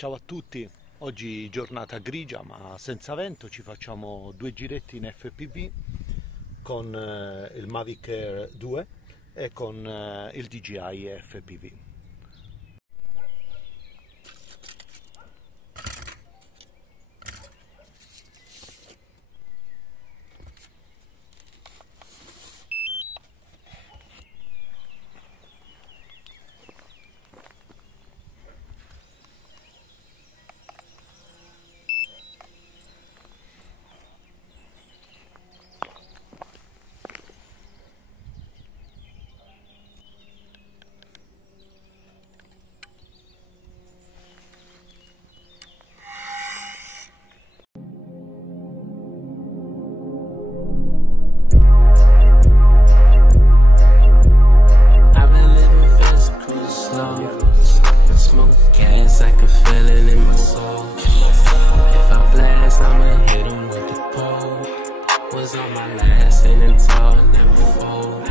Ciao a tutti, oggi giornata grigia ma senza vento, ci facciamo due giretti in FPV con il Mavic Air2 e con il DJI FPV. I can feel it in my soul. If I blast, I'ma hit him with the pole. Was on my last and tall, never fold.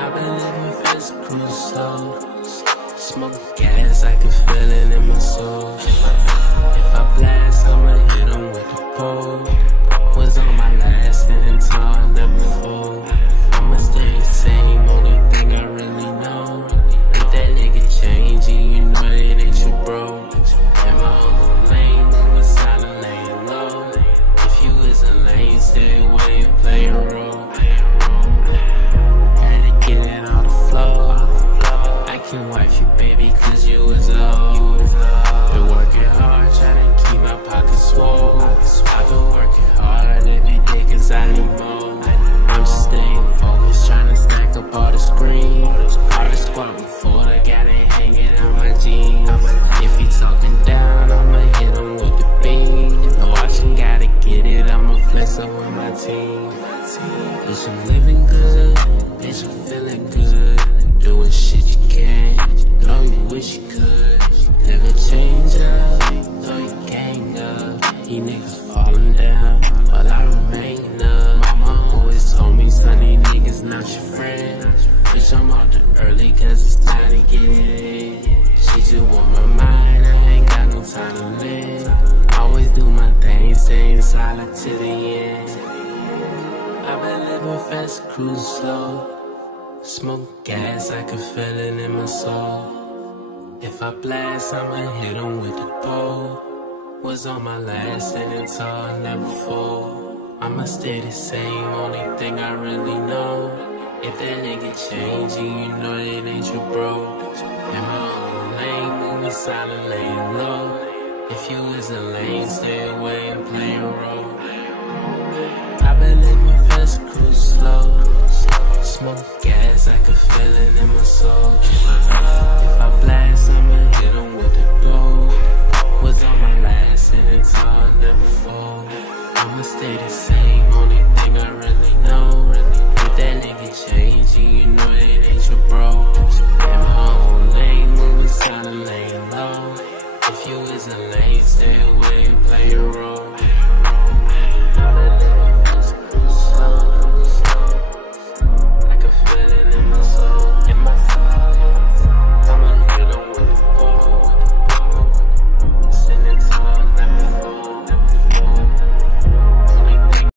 I've been living fast, cruise slow. Smoking gas, I can feel it in my soul. If I blast, I'ma hit him with the pole. Was on my last and tall, never fold. I'ma stay the same, only thing I really know. If that nigga changing, you know it ain't your bro. In my own lane, moving silent, laying low. If you isn't lane, stay away and play a role. I can wife you, baby, cause you was old. Been working hard, trying to keep my pockets swole. I've been working hard every day cause I need more. I'm just staying focused, trying to stack up all the screen. All the squad before I got it hanging on my jeans. If he talking down, I'ma hit him with the beam. No watching, gotta get it, I'ma flex up with my team. Bitch, I'm living good, bitch, I'm feeling good. Doing shit you can't, know you wish you could. Never change up, though you gang up. These niggas falling down, while I remain up. My mom always told me, son, these niggas not your friend. Bitch, I'm out too early cause it's time to get it in. She just want my mind, I ain't got no time to live. Always do my thing, staying silent to the end. I've been living fast, cruise slow. Smoke gas, I can feel it in my soul. If I blast, I'ma hit him with the pole. Was on my last and tall, never fold. I'ma stay the same, only thing I really know. If that nigga changing, you know it ain't your bro. In my own lane, moving silent, laying low. If you isn't lane, stay away and play a role. I've been living fast, cruise slow. Smoke gas, I can feel it in my soul. If I blast, I'ma hit him with the blow. Was on my last and tall, never fold. I'ma stay the same, only thing I really know. If that nigga changing, you know it ain't your bro. In my own lane, moving silent, laying low. If you isn't lane, stay away and play a role.